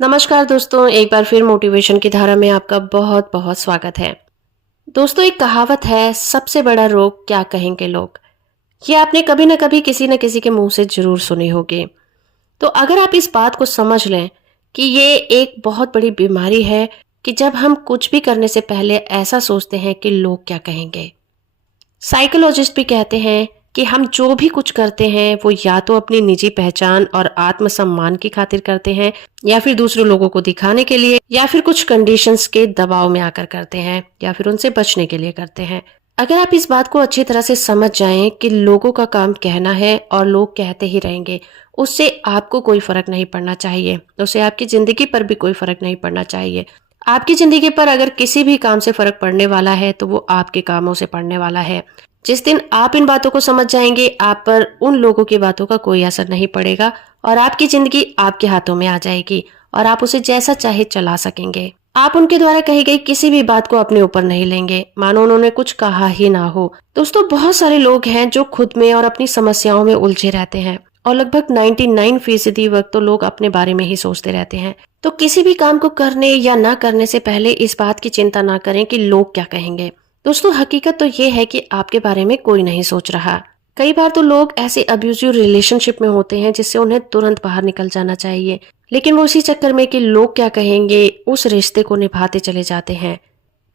नमस्कार दोस्तों, एक बार फिर मोटिवेशन की धारा में आपका बहुत बहुत स्वागत है। दोस्तों, एक कहावत है, सबसे बड़ा रोग क्या कहेंगे लोग। ये आपने कभी ना कभी किसी न किसी के मुंह से जरूर सुनी होगी। तो अगर आप इस बात को समझ लें कि ये एक बहुत बड़ी बीमारी है कि जब हम कुछ भी करने से पहले ऐसा सोचते हैं कि लोग क्या कहेंगे। साइकोलॉजिस्ट भी कहते हैं कि हम जो भी कुछ करते हैं वो या तो अपनी निजी पहचान और आत्मसम्मान की खातिर करते हैं, या फिर दूसरे लोगों को दिखाने के लिए, या फिर कुछ कंडीशंस के दबाव में आकर करते हैं, या फिर उनसे बचने के लिए करते हैं। अगर आप इस बात को अच्छी तरह से समझ जाएं कि लोगों का काम कहना है और लोग कहते ही रहेंगे, उससे आपको कोई फर्क नहीं पड़ना चाहिए, उससे आपकी जिंदगी पर भी कोई फर्क नहीं पड़ना चाहिए। आपकी जिंदगी पर अगर किसी भी काम से फर्क पड़ने वाला है तो वो आपके कामों से पड़ने वाला है। जिस दिन आप इन बातों को समझ जाएंगे, आप पर उन लोगों की बातों का कोई असर नहीं पड़ेगा और आपकी जिंदगी आपके हाथों में आ जाएगी और आप उसे जैसा चाहे चला सकेंगे। आप उनके द्वारा कही गई किसी भी बात को अपने ऊपर नहीं लेंगे, मानो उन्होंने कुछ कहा ही ना हो। दोस्तों, बहुत सारे लोग हैं जो खुद में और अपनी समस्याओं में उलझे रहते हैं और लगभग 99% वक्त तो लोग अपने बारे में ही सोचते रहते हैं। तो किसी भी काम को करने या ना करने से पहले इस बात की चिंता ना करें कि लोग क्या कहेंगे। दोस्तों, हकीकत तो ये है कि आपके बारे में कोई नहीं सोच रहा। कई बार तो लोग ऐसे अब्यूजिव रिलेशनशिप में होते हैं जिससे उन्हें तुरंत बाहर निकल जाना चाहिए, लेकिन वो इसी चक्कर में कि लोग क्या कहेंगे उस रिश्ते को निभाते चले जाते हैं।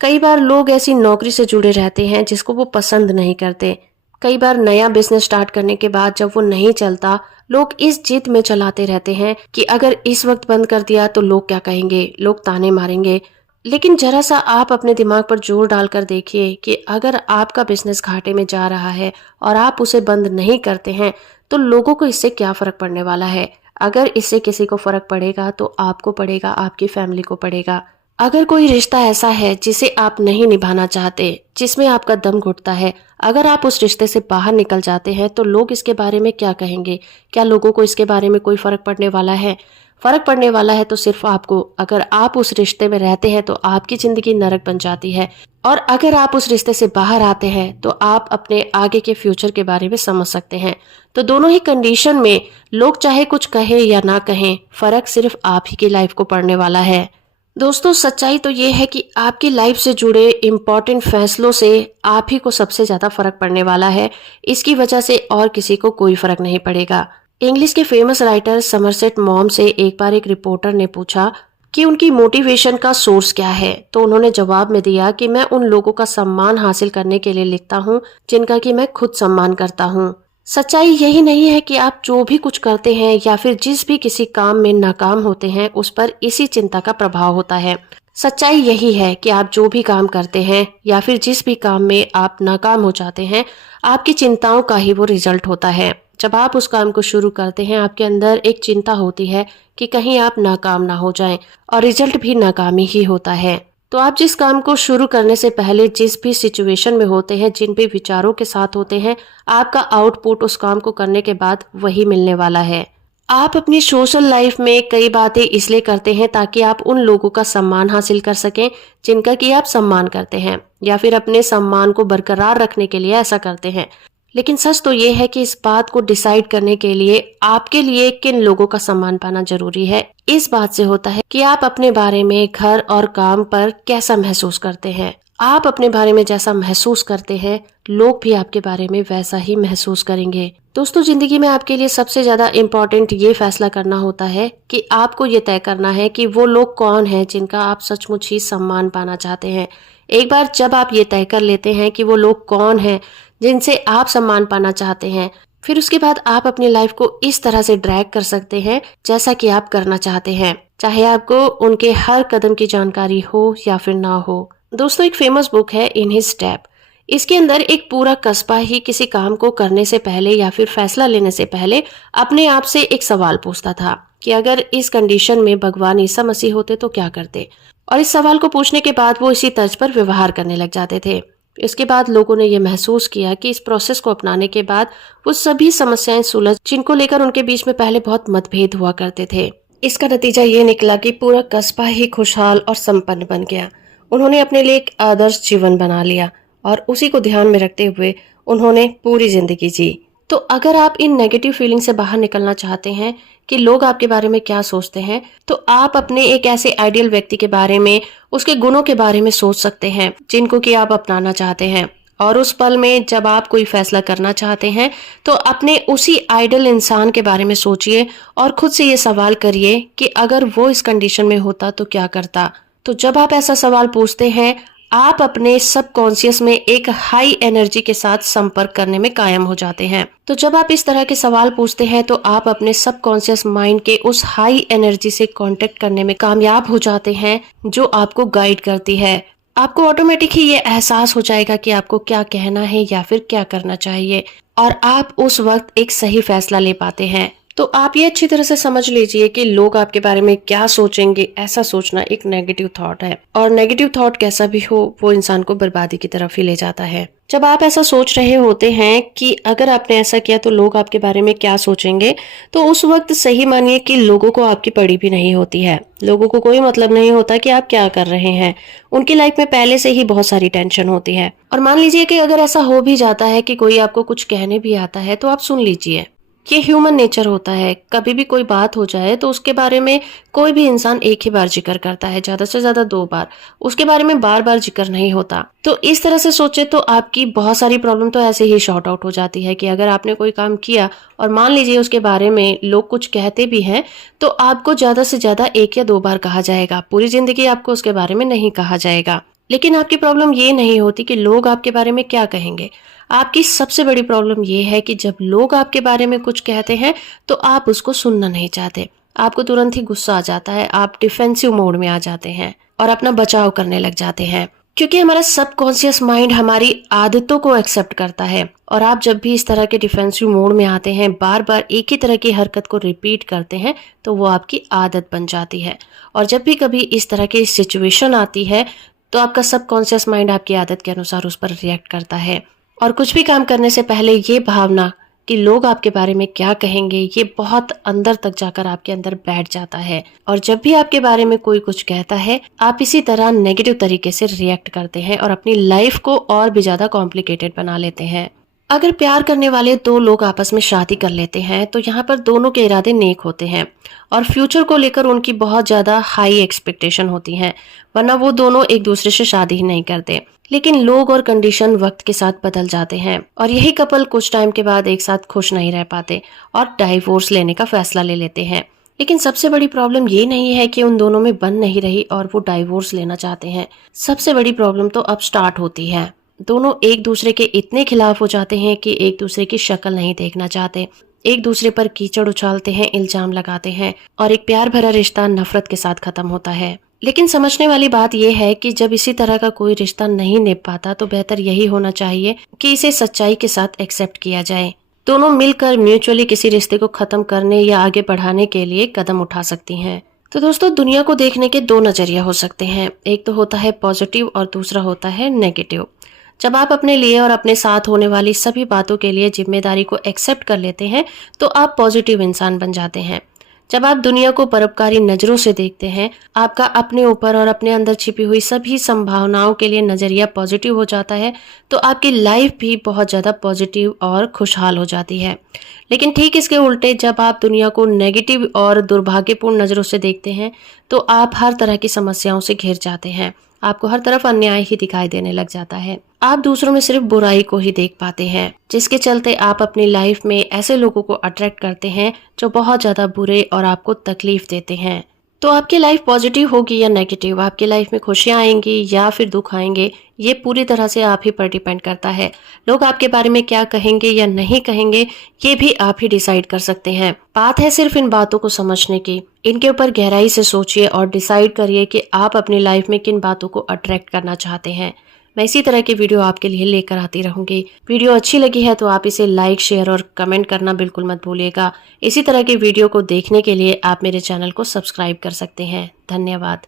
कई बार लोग ऐसी नौकरी से जुड़े रहते हैं जिसको वो पसंद नहीं करते। कई बार नया बिजनेस स्टार्ट करने के बाद जब वो नहीं चलता, लोग इस जिद में चलाते रहते हैं कि अगर इस वक्त बंद कर दिया तो लोग क्या कहेंगे, लोग ताने मारेंगे। लेकिन जरा सा आप अपने दिमाग पर जोर डालकर देखिए कि अगर आपका बिजनेस घाटे में जा रहा है और आप उसे बंद नहीं करते हैं तो लोगों को इससे क्या फर्क पड़ने वाला है। अगर इससे किसी को फर्क पड़ेगा तो आपको पड़ेगा, आपकी फैमिली को पड़ेगा। अगर कोई रिश्ता ऐसा है जिसे आप नहीं निभाना चाहते, जिसमें आपका दम घुटता है, अगर आप उस रिश्ते से बाहर निकल जाते हैं तो लोग इसके बारे में क्या कहेंगे। क्या लोगों को इसके बारे में कोई फर्क पड़ने वाला है? फर्क पड़ने वाला है तो सिर्फ आपको। अगर आप उस रिश्ते में रहते हैं तो आपकी जिंदगी नरक बन जाती है, और अगर आप उस रिश्ते से बाहर आते हैं तो आप अपने आगे के फ्यूचर के बारे में समझ सकते हैं। तो दोनों ही कंडीशन में लोग चाहे कुछ कहें या ना कहें, फर्क सिर्फ आप ही की लाइफ को पड़ने वाला है। दोस्तों, सच्चाई तो ये है कि आपकी लाइफ से जुड़े इम्पोर्टेंट फैसलों से आप ही को सबसे ज्यादा फर्क पड़ने वाला है। इसकी वजह से और किसी को कोई फर्क नहीं पड़ेगा। इंग्लिश के फेमस राइटर समरसेट मॉम से एक बार एक रिपोर्टर ने पूछा कि उनकी मोटिवेशन का सोर्स क्या है, तो उन्होंने जवाब में दिया कि मैं उन लोगों का सम्मान हासिल करने के लिए लिखता हूँ जिनका कि मैं खुद सम्मान करता हूँ। सच्चाई यही नहीं है कि आप जो भी कुछ करते हैं या फिर जिस भी किसी काम में नाकाम होते हैं उस पर इसी चिंता का प्रभाव होता है। सच्चाई यही है कि आप जो भी काम करते हैं या फिर जिस भी काम में आप नाकाम हो जाते हैं, आपकी चिंताओं का ही वो रिजल्ट होता है। जब आप उस काम को शुरू करते हैं, आपके अंदर एक चिंता होती है कि कहीं आप नाकाम ना हो जाएं, और रिजल्ट भी नाकामी ही होता है। तो आप जिस काम को शुरू करने से पहले जिस भी सिचुएशन में होते हैं, जिन भी विचारों के साथ होते हैं, आपका आउटपुट उस काम को करने के बाद वही मिलने वाला है। आप अपनी सोशल लाइफ में कई बातें इसलिए करते हैं ताकि आप उन लोगों का सम्मान हासिल कर सकें जिनका कि आप सम्मान करते हैं, या फिर अपने सम्मान को बरकरार रखने के लिए ऐसा करते हैं। लेकिन सच तो ये है कि इस बात को डिसाइड करने के लिए आपके लिए किन लोगों का सम्मान पाना जरूरी है, इस बात से होता है कि आप अपने बारे में घर और काम पर कैसा महसूस करते हैं। आप अपने बारे में जैसा महसूस करते हैं, लोग भी आपके बारे में वैसा ही महसूस करेंगे। दोस्तों, जिंदगी में आपके लिए सबसे ज्यादा इम्पोर्टेंट ये फैसला करना होता है कि आपको ये तय करना है कि वो लोग कौन हैं जिनका आप सचमुच ही सम्मान पाना चाहते हैं। एक बार जब आप ये तय कर लेते हैं कि वो लोग कौन हैं जिनसे आप सम्मान पाना चाहते हैं, फिर उसके बाद आप अपनी लाइफ को इस तरह से ड्रैग कर सकते हैं जैसा कि आप करना चाहते हैं, चाहे आपको उनके हर कदम की जानकारी हो या फिर ना हो। दोस्तों, एक फेमस बुक है इन हिज स्टेप। इसके अंदर एक पूरा कस्बा ही किसी काम को करने से पहले या फिर फैसला लेने से पहले अपने आप से एक सवाल पूछता था कि अगर इस कंडीशन में भगवान ईसा मसीह होते तो क्या करते। और इस सवाल को पूछने के बाद वो इसी तर्ज पर व्यवहार करने लग जाते थे। इसके बाद लोगों ने ये महसूस किया कि इस प्रोसेस को अपनाने के बाद वो सभी समस्याएं सुलझ जिनको लेकर उनके बीच में पहले बहुत मतभेद हुआ करते थे। इसका नतीजा ये निकला कि पूरा कस्बा ही खुशहाल और संपन्न बन गया। उन्होंने अपने लिए एक आदर्श जीवन बना लिया और उसी को ध्यान में रखते हुए उन्होंने पूरी जिंदगी जी। तो अगर आप इन नेगेटिव फीलिंग से बाहर निकलना चाहते हैं कि लोग आपके बारे में क्या सोचते हैं, तो आप अपने एक ऐसे आइडियल व्यक्ति के बारे में, उसके गुणों के बारे में सोच सकते हैं जिनको कि आप अपनाना चाहते हैं। और उस पल में जब आप कोई फैसला करना चाहते हैं तो अपने उसी आइडियल इंसान के बारे में सोचिए और खुद से ये सवाल करिए कि अगर वो इस कंडीशन में होता तो क्या करता। तो जब आप ऐसा सवाल पूछते हैं, आप अपने सबकॉन्शियस में एक हाई एनर्जी के साथ संपर्क करने में कायम हो जाते हैं। तो जब आप इस तरह के सवाल पूछते हैं तो आप अपने सबकॉन्शियस माइंड के उस हाई एनर्जी से कांटेक्ट करने में कामयाब हो जाते हैं जो आपको गाइड करती है। आपको ऑटोमेटिक ही ये एहसास हो जाएगा कि आपको क्या कहना है या फिर क्या करना चाहिए, और आप उस वक्त एक सही फैसला ले पाते हैं। तो आप ये अच्छी तरह से समझ लीजिए कि लोग आपके बारे में क्या सोचेंगे, ऐसा सोचना एक नेगेटिव थॉट है, और नेगेटिव थॉट कैसा भी हो वो इंसान को बर्बादी की तरफ ही ले जाता है। जब आप ऐसा सोच रहे होते हैं कि अगर आपने ऐसा किया तो लोग आपके बारे में क्या सोचेंगे, तो उस वक्त सही मानिए कि लोगों को आपकी पड़ी भी नहीं होती है। लोगों को कोई मतलब नहीं होता कि आप क्या कर रहे हैं। उनकी लाइफ में पहले से ही बहुत सारी टेंशन होती है। और मान लीजिए कि अगर ऐसा हो भी जाता है कि कोई आपको कुछ कहने भी आता है तो आप सुन लीजिए। ये ह्यूमन नेचर होता है। कभी भी कोई बात हो जाए तो उसके बारे में कोई भी इंसान एक ही बार जिक्र करता है, ज्यादा से ज्यादा 2 बार। उसके बारे में बार बार जिक्र नहीं होता। तो इस तरह से सोचे तो आपकी बहुत सारी प्रॉब्लम तो ऐसे ही शॉर्ट आउट हो जाती है कि अगर आपने कोई काम किया और मान लीजिए उसके बारे में लोग कुछ कहते भी हैं, तो आपको ज्यादा से ज्यादा 1 या 2 बार कहा जाएगा। पूरी जिंदगी आपको उसके बारे में नहीं कहा जाएगा। लेकिन आपकी प्रॉब्लम ये नहीं होती कि लोग आपके बारे में क्या कहेंगे। आपकी सबसे बड़ी प्रॉब्लम ये है कि जब लोग आपके बारे में कुछ कहते हैं तो आप उसको सुनना नहीं चाहते। आपको तुरंत ही गुस्सा आ जाता है, आप डिफेंसिव मोड में आ जाते हैं और अपना बचाव करने लग जाते हैं, क्योंकि हमारा सबकॉन्शियस माइंड हमारी आदतों को एक्सेप्ट करता है। और आप जब भी इस तरह के डिफेंसिव मोड में आते हैं, बार बार एक ही तरह की हरकत को रिपीट करते हैं, तो वो आपकी आदत बन जाती है। और जब भी कभी इस तरह की सिचुएशन आती है तो आपका सबकॉन्शियस माइंड आपकी आदत के अनुसार उस पर रिएक्ट करता है। और कुछ भी काम करने से पहले ये भावना कि लोग आपके बारे में क्या कहेंगे, ये बहुत अंदर तक जाकर आपके अंदर बैठ जाता है। और जब भी आपके बारे में कोई कुछ कहता है, आप इसी तरह नेगेटिव तरीके से रिएक्ट करते हैं और अपनी लाइफ को और भी ज्यादा कॉम्प्लिकेटेड बना लेते हैं। अगर प्यार करने वाले 2 लोग आपस में शादी कर लेते हैं तो यहाँ पर दोनों के इरादे नेक होते हैं और फ्यूचर को लेकर उनकी बहुत ज्यादा हाई एक्सपेक्टेशन होती है, वरना वो दोनों एक दूसरे से शादी ही नहीं करते। लेकिन लोग और कंडीशन वक्त के साथ बदल जाते हैं और यही कपल कुछ टाइम के बाद एक साथ खुश नहीं रह पाते और डाइवोर्स लेने का फैसला ले लेते हैं। लेकिन सबसे बड़ी प्रॉब्लम ये नहीं है कि उन दोनों में बन नहीं रही और वो डाइवोर्स लेना चाहते हैं। सबसे बड़ी प्रॉब्लम तो अब स्टार्ट होती है। दोनों एक दूसरे के इतने खिलाफ हो जाते हैं कि एक दूसरे की शक्ल नहीं देखना चाहते, एक दूसरे पर कीचड़ उछालते हैं, इल्जाम लगाते हैं और एक प्यार भरा रिश्ता नफरत के साथ खत्म होता है। लेकिन समझने वाली बात यह है कि जब इसी तरह का कोई रिश्ता नहीं निभ पाता तो बेहतर यही होना चाहिए कि इसे सच्चाई के साथ एक्सेप्ट किया जाए। दोनों मिलकर म्यूचुअली किसी रिश्ते को खत्म करने या आगे बढ़ाने के लिए कदम उठा सकती हैं। तो दोस्तों, दुनिया को देखने के 2 नजरिया हो सकते हैं। एक तो होता है पॉजिटिव और दूसरा होता है नेगेटिव। जब आप अपने लिए और अपने साथ होने वाली सभी बातों के लिए जिम्मेदारी को एक्सेप्ट कर लेते हैं तो आप पॉजिटिव इंसान बन जाते हैं। जब आप दुनिया को परोपकारी नजरों से देखते हैं, आपका अपने ऊपर और अपने अंदर छिपी हुई सभी संभावनाओं के लिए नजरिया पॉजिटिव हो जाता है, तो आपकी लाइफ भी बहुत ज्यादा पॉजिटिव और खुशहाल हो जाती है। लेकिन ठीक इसके उल्टे, जब आप दुनिया को नेगेटिव और दुर्भाग्यपूर्ण नजरों से देखते हैं तो आप हर तरह की समस्याओं से घिर जाते हैं। आपको हर तरफ अन्याय ही दिखाई देने लग जाता है। आप दूसरों में सिर्फ बुराई को ही देख पाते हैं, जिसके चलते आप अपनी लाइफ में ऐसे लोगों को अट्रैक्ट करते हैं जो बहुत ज्यादा बुरे और आपको तकलीफ देते हैं। तो आपकी लाइफ पॉजिटिव होगी या नेगेटिव, आपकी लाइफ में खुशियां आएंगी या फिर दुख आएंगे, ये पूरी तरह से आप ही पर डिपेंड करता है। लोग आपके बारे में क्या कहेंगे या नहीं कहेंगे, ये भी आप ही डिसाइड कर सकते हैं। बात है सिर्फ इन बातों को समझने की। इनके ऊपर गहराई से सोचिए और डिसाइड करिए कि आप अपनी लाइफ में किन बातों को अट्रैक्ट करना चाहते हैं। मैं इसी तरह की वीडियो आपके लिए लेकर आती रहूंगी। वीडियो अच्छी लगी है तो आप इसे लाइक, शेयर और कमेंट करना बिल्कुल मत भूलिएगा। इसी तरह की वीडियो को देखने के लिए आप मेरे चैनल को सब्सक्राइब कर सकते हैं। धन्यवाद।